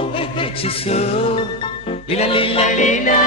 oh hey hey chiso lila lila lila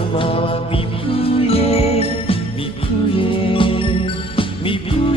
Umma mi puye, mi puye, mi puye.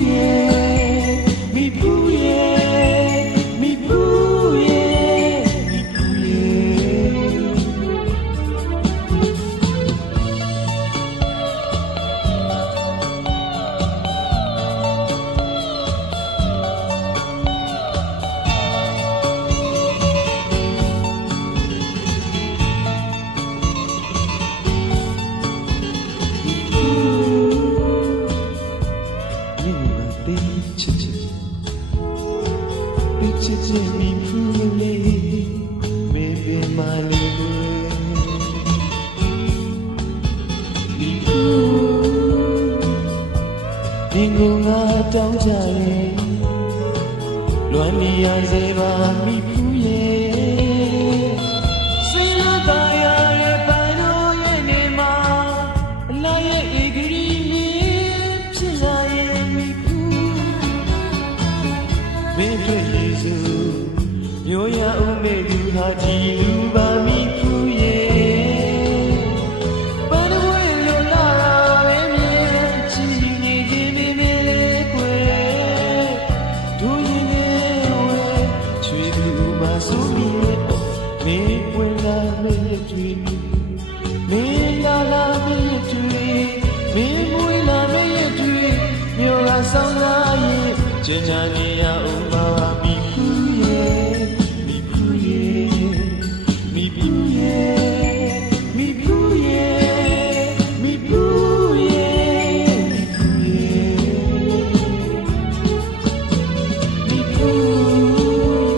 ချစ်ချင်မိဖူးလေးမေးပြမလေးဒီဖူးဒီငုံငါတောင်းကြလေလွမ်းနေရစေပါမိဖူးရဲ့စေလို့သားရရဲ့ပန်းတော်ရဲ့နေမှာအလားရဲ့ဧကရီမြေဖြစ်လာရဲ့မိဖူးမင်းတွေ့ယေစုမျိုးရဦးမေသူဟာကြည်လူပါမိဖူးရဲ့ပန်းတော်ရဲ့လိုလာရဲမြေချီနေခြင်းနေနေလေးကွယ်တို့ရင်ရဲ့ဝဲချွေသူပါဆိုမိမင်းဝင်လာမေ့ချွေမင်းလာလာမေ့ချွေမင်းဝင်လာမေ့ချွေမျိုးလာဆောင်လာရဲ့ကျန်ချာနေရဦးပါမိဖူးရဲ့မိဖူးရဲ့မိဖူးရဲ့မိဖူးရဲ့မိဖူးရဲ့မိဖူးရဲ့မိဖူး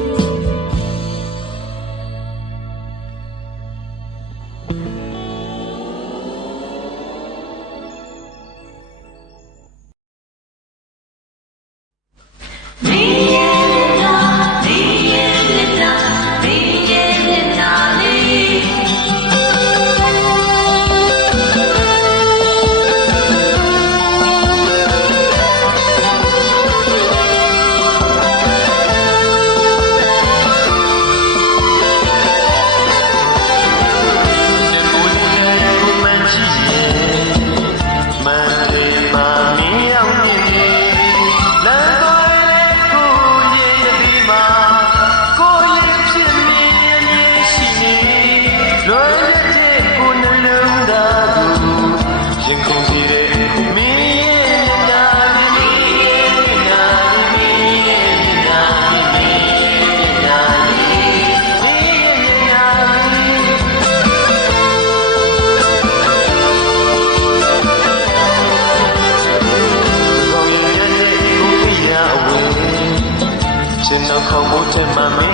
ฉันเอาของโบเธอมาไม่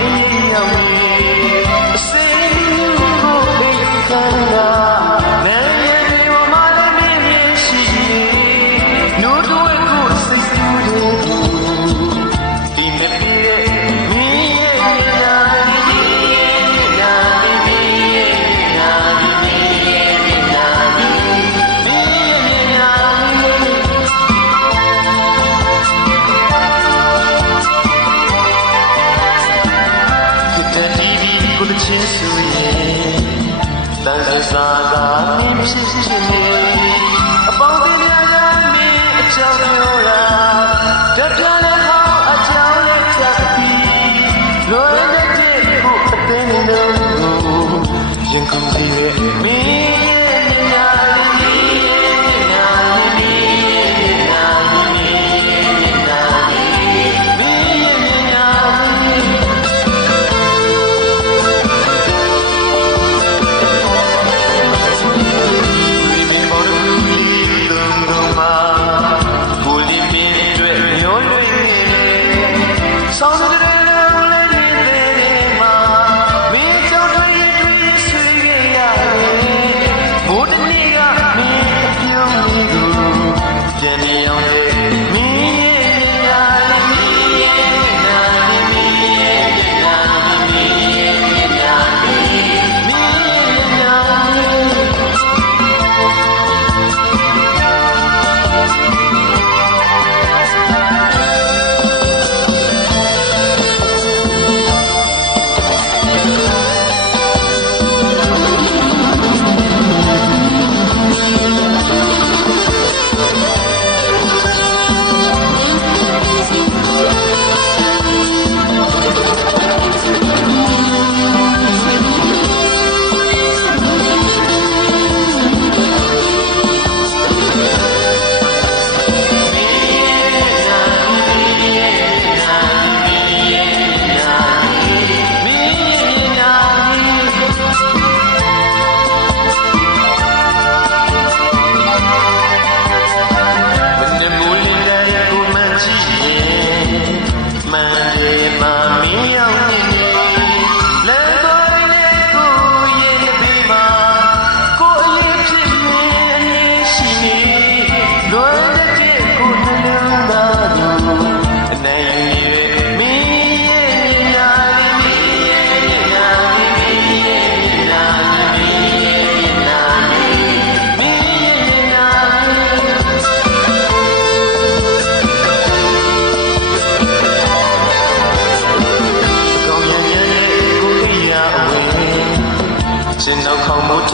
เอาสิ่งที่เป็นข้างหน้าแม้ยังมีว่ามาได้ไม่มีชีวิตนู้ด้วยกูสิดูดูที่ไม่เปลี่ยนมีนามีนามีนามีนามีนาချင်းဆိုရင်တန်ဆာသာမင်းဖြစ်ဖြစ်နေအပေါင်းအသင်းများကမင်းအကြောင်းပြောတာတပြားလည်းဟောင်းအကြောင်းလည်းချက်ပြီးလွန်တဲ့ခုအသင်းလုံးကိုရင်ကုန်စီရဲ့မင်းညာမင်းညာမင်းညာမင်းညာမင်းညာPulimi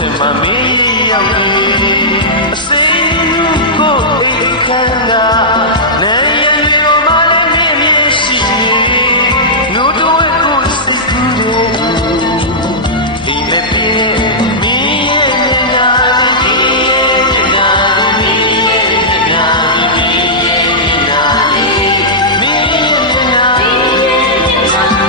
ထင်မှမင်းရောက်နေအစိမ်းလူကိုအိတ်ခမ်းကနိုင်ရည်ကိုမလည်းမြင်မြင်ရှိနေလူတို့ကိုစိတ်ကူးတယ်ဒီမဲ့ပြည့်မင်းရဲ့နာမည်ရဲ့နာမည်ရဲ့နာမည်ရဲ့နာမည်မင်းရဲ့နာမည်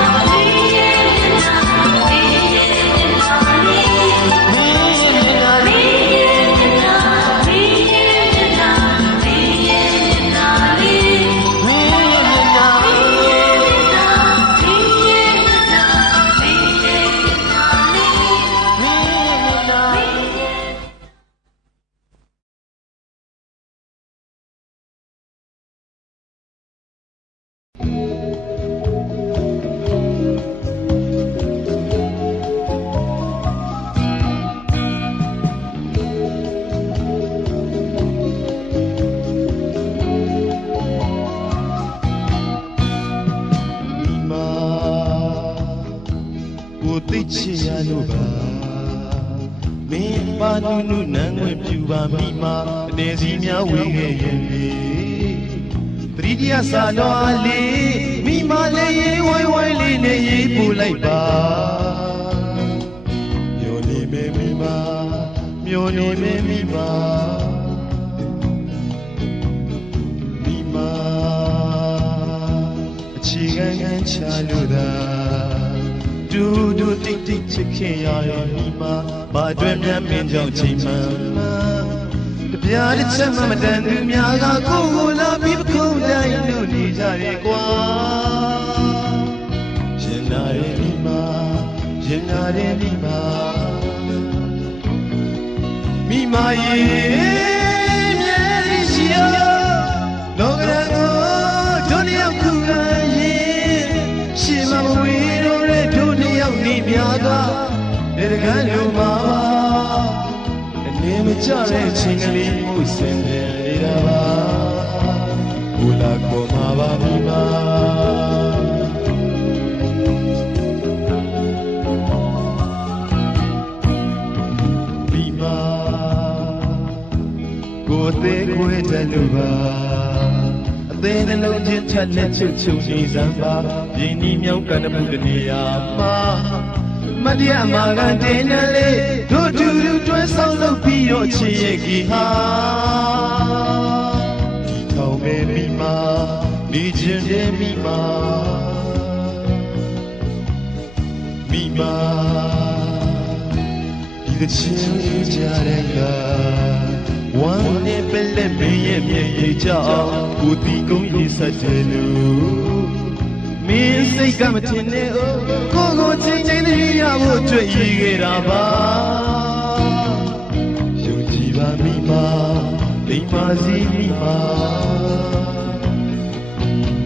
သိချင်ရလို့ပါမင်းပါနုနုနန်းွယ်ပြူပါမိမအနေစီများဝေခဲ့ရင်လေတတိယစာတော်လေးမိမလေးရေးဝိုင်းဝိုင်းလေးနဲ့ရေးပူလိုက်ပါမျိုးနေမေမိမမျိုးနေမေမိမမိမအခြေခံခံချလို့သာတူတူတိတ်တိတ်ချစ်ခင်ရရဲ့မိမဘာအတွက်များမင်းကြောင့်ချိန်မှန်တပြားတစ်ချက်မှမတန်သူများကကိုယ်ကိုလာပြီးပခုံးတိုင်းလို့နေကြတယ်ကွာရင်နာရဲ့မိမရင်နာရဲ့မိမမိမရဲ့မြဲရှိရလောကရန်ကိုဒုနီယခုကရင်ရှင်မဝေတော့တဲ့ဒုနီယနေများကဒီကံလုံးမှာပါအနေမကျတဲ့ချင်းကလေးမှုစင်တယ်နေတာပါဘူလာကိုမှာပါမိမကိုယ်သေးကိုယ်တလူပါအသေးနှလုံးချင်းထက်လက်ချွတ်ချုံနေစမ်းပါရင်းနှီးမြောင်းကန်တဲ့ဘုဒ္ဓနေရာမှာမတရားမှာကန်တင်တယ်လေတို့တူတူတွဲဆောင်လုပ်ပြီးတော့ချစ်ရဲ့ကြီးဟာဒီထောင်ပဲမိမနေခြင်းတဲ့မိမမိမဒီကချင်းလေးကြတဲ့ကဝမ်းနဲ့ပဲလက်မင်းရဲ့မြေကြီးကြောင့်ကိုတီကုန်းရေးဆက်တယ်လို့မင်းစိတ်ကမထင်နဲ့ကိုကိုချင်းချင်းတည်းရဖို့အတွက်ရည်ခဲ့တာပါယုံကြည်ပါမိမလိမ္မာစီမိမ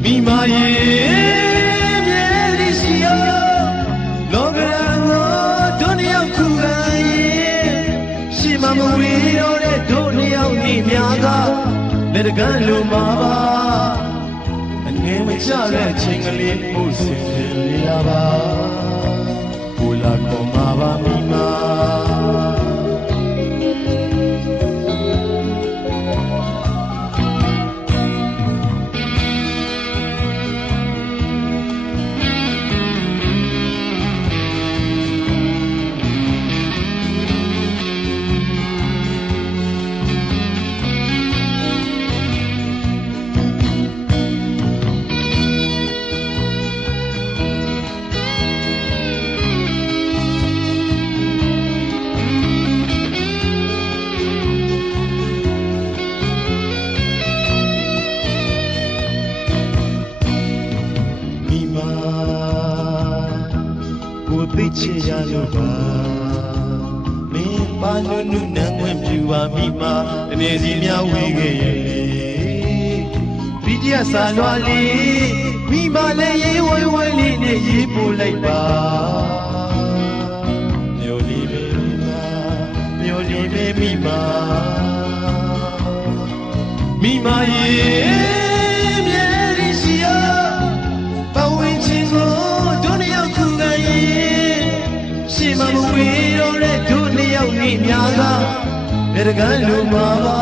မိမရဲ့မြဲလိရှိရလောကရန်ကိုဒုနီယခုကရင်ရှိမမဝေတော့တဲ့ဒုနီယနေများကလက်တကန်းလိုမှာပါအနေမကျတဲ့ချင်းကလေးမှုစင်တယ်လေလာပါဘူလာကောမှာပါမိမသိချင်ရလို့ပါမင်းပါနုနုနန်းဝင်ပြူပါမိမအနေစီများဝေးခဲ့ရဲ့ဒီတရစာလွားလေးမိမလည်းရေးဝိုင်းဝိုင်းလေးနဲ့ရေးပို့လိုက်ပါမျိုးလေးပဲမိမမျိုးလေးပဲမိမမိမရဲ့မြဲရီရှိရပဝင်းချင်းကိုဒုနီယခုကရင်ရှိမမဝေတော့တဲ့ဒုနီယနေ တကယ်လို့မှာပါ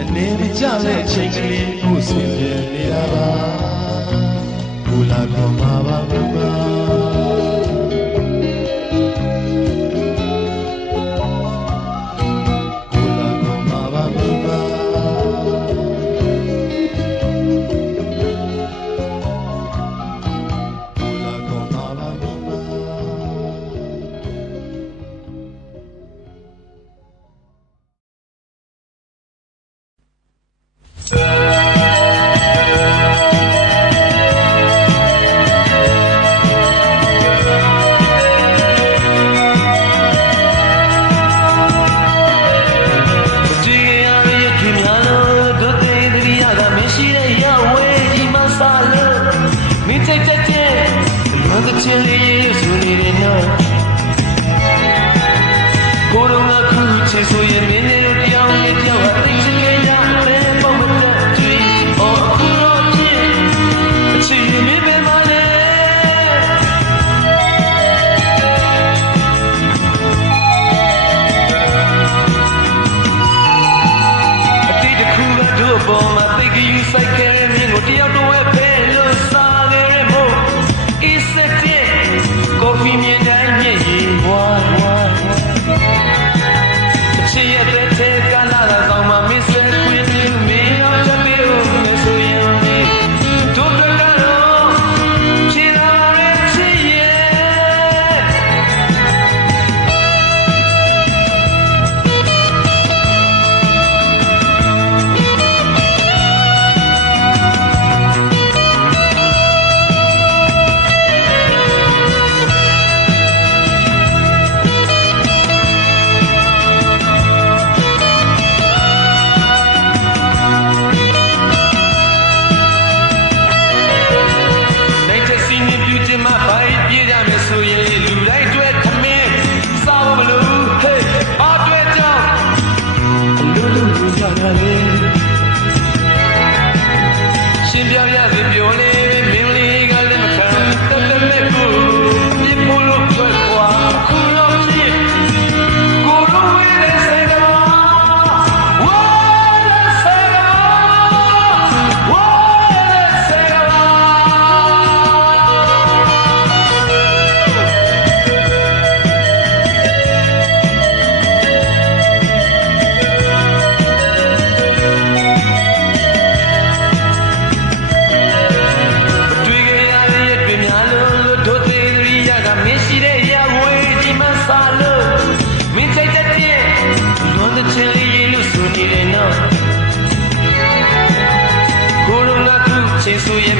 အနေမကျတဲ့အချိန်ကလေးကိုဆင်ပြေနေတာပါဘူလာခေါ်မှာပါဘူပါဘူလာခေါ်မှာပါဘူပါဘူလာခေါ်မှာပါဘူပါ ချင်းလေးရွဆိုနေတယ်နော်ကိုယ်တော်ကခုချစ်ဆိုရင်မင်းတို့တယောက်နဲ့တယောက်ဟာသိချင်ကြတယ်ပုံမတတ်ကြည့်အော်အခုတော့ချင်းအချစ်ရမင်းပဲမလဲအတိတ်တစ်ခုကတို့ပေါ်မှာသိကြယူဆိုင်ခဲ့တဲ့မင်းကိုတယောက်တော့ပဲဖဲလို့စားခဲ့တဲ့မို့Coffee me and me, one. She had to take another on my mission with me, on the bill, Miss Yoni. To the girl, she already, my bite, get on me, so you like to come in. Sour blue, hey, all to it down. Shimbia, the Biole, Millie, got them come, the Meku, the Pulu, cool of tea. Go away, they say, so you